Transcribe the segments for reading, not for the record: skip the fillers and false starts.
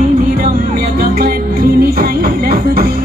सुमर्दिनि रम्यकपर्धिनि शैलसुते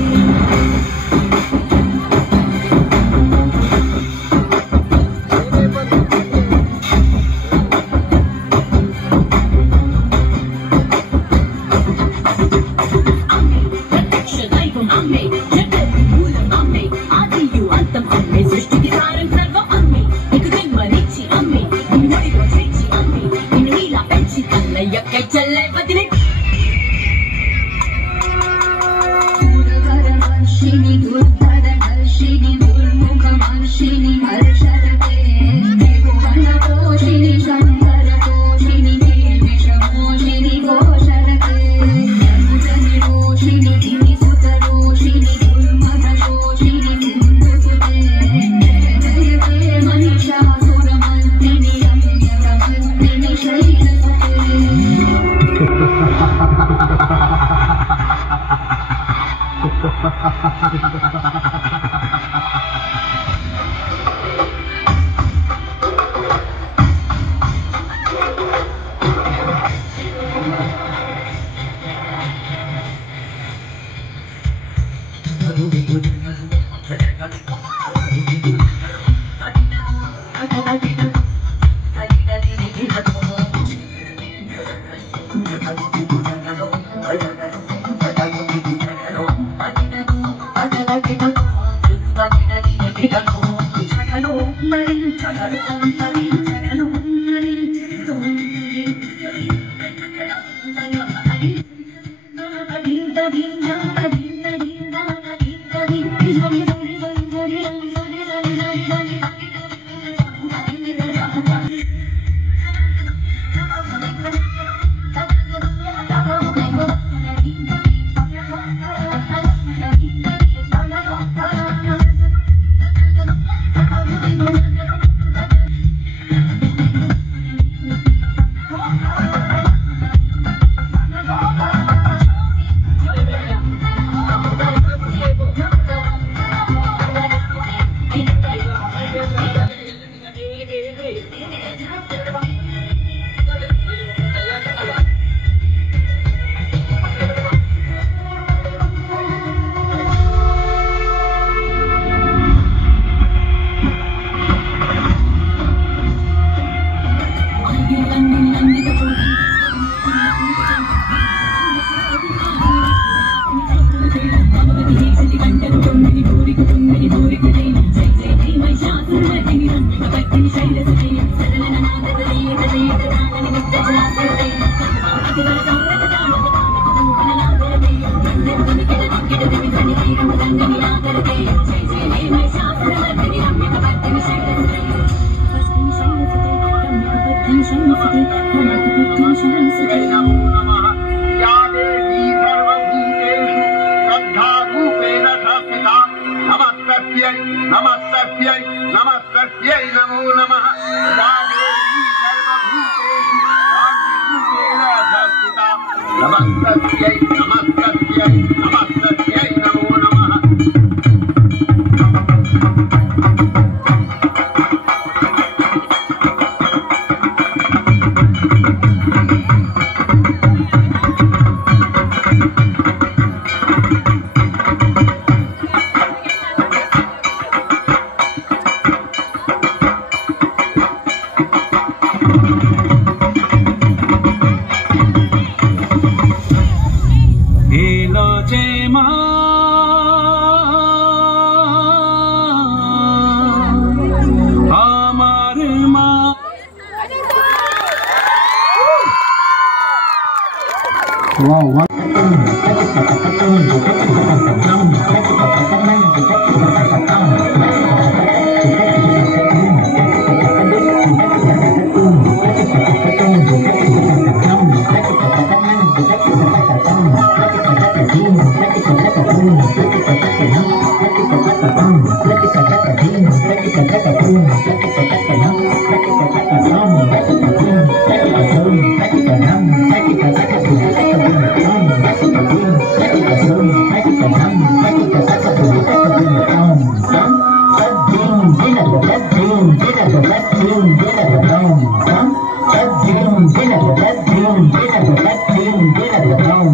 Get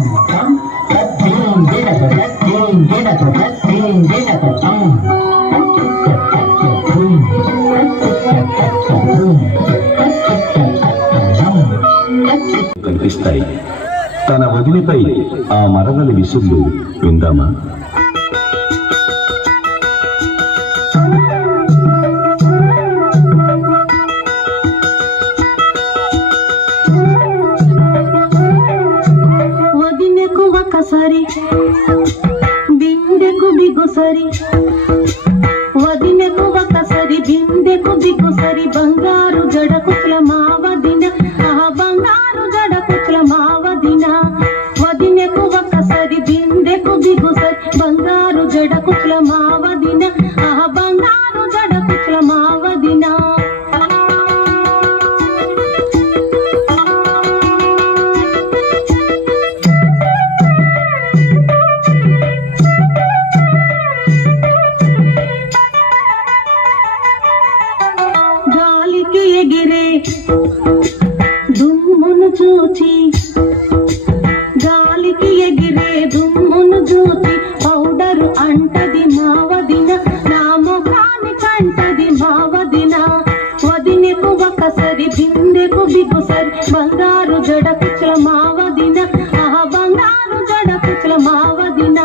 కనిపిస్తాయి. తన వదిలిపై ఆ మరదలి విసుళ్ళు విందామా? వదినకు ఒకసారి బిందెకు బిగుసరి, వదినకు ఒకసారి బిందెకు బిగుసరి, బంగారు జడకుట్ల మా వదిన, ఆ బంగారు జడకుట్ల మా వదిన. వదినకు ఒకసారి బిందెకు బిగుసరి, బంగారు జడకుట్ల మా వదిన, ఆ బంగారు జడకుట్ల మా వదిన. గాలికి ఎగిరే దుమ్మును చూచి, గాలికి ఎగిరే దుమ్మును చూచి, పౌడరు అంటది మా వదిన, నా ముఖాన్ని కంటది మా వదిన. వదినకు ఒకసారి బిందెకు బిగుసరి, బంగారు జడకుట్ల మా వదిన, ఆ బంగారు జడకుట్ల మా వదిన.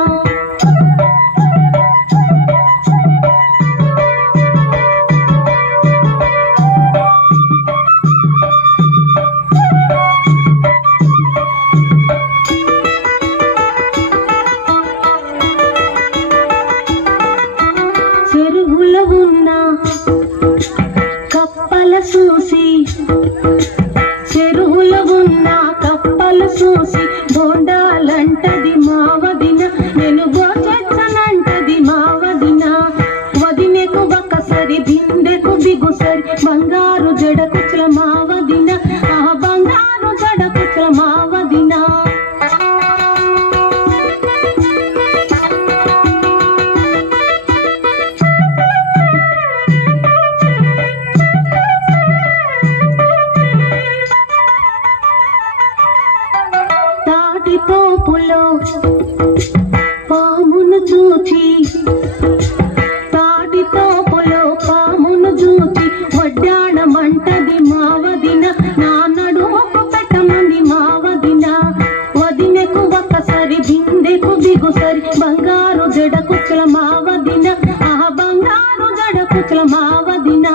చెరువులో ఉన్న కప్పల చూసి, చెరువులో ఉన్న కప్పల చూసి, బోండాలంటది మా వదిన, నేను గోచెచ్చనంటది మా వదిన. వదినకు ఒకసారి బిందెకు బిగుసరి, బంగారు జడకుట్ల మా వదిన, ఆ బంగారు జడకుట్ల మా వదిన. తాటితోపులో పామును చూచి, తాటితోపులో పామును చూచి, వడ్డాణమంటది మా వదిన, నా నడుముకు పెట్టమంది మా వదిన. వదినకు ఒకసారి బిందెకు బిగుసరి, బంగారు జడకుట్ల మా వదిన, ఆ బంగారు జడకుట్ల మా వదిన.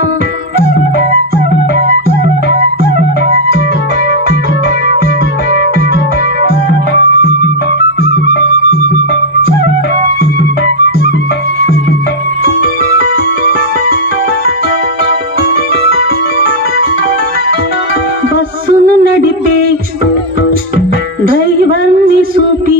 బస్సును నడిపే డ్రైవర్ని చూపి,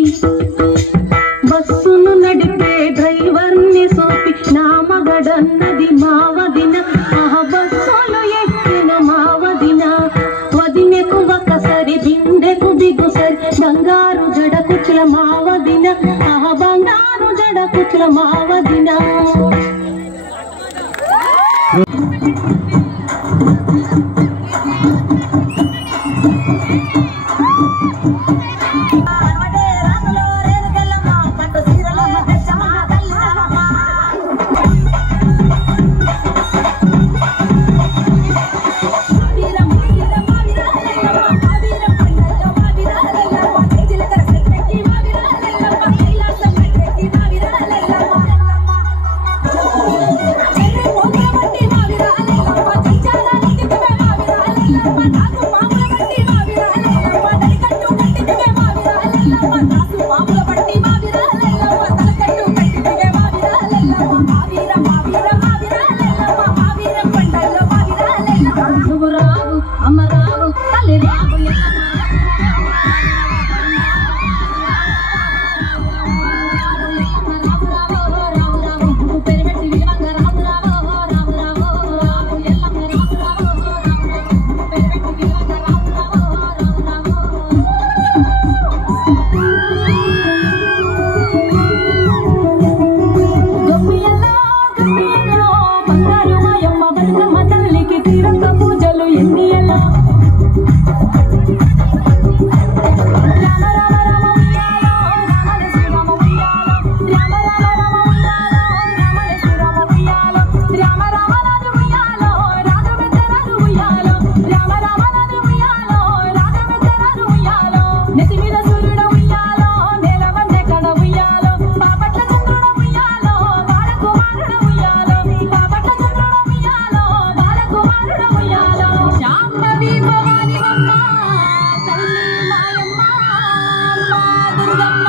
బస్సును నడిపే డ్రైవర్ని చూపి, నా మగడన్నది మా వదిన, ఆ బస్సులు ఎక్కిన మా వదిన. వదినకు ఒకసారి బిందెకు బిగుసరి, బంగారు జడకుట్ల మా వదిన, ఆ బంగారు జడకుట్ల మా వదిన. దుర్గమ్మ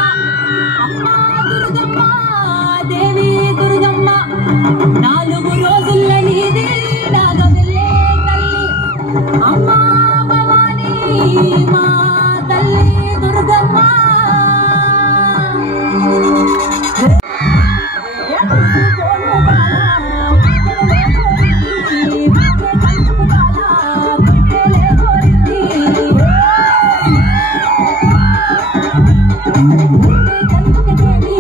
అమ్మ దుర్గమ్మ దేవి దుర్గమ్మ 4 రోజుల నీది నాగవెల్లే తల్లి అమ్మ భవానీ మా తల్లి దుర్గమ్మ దేవి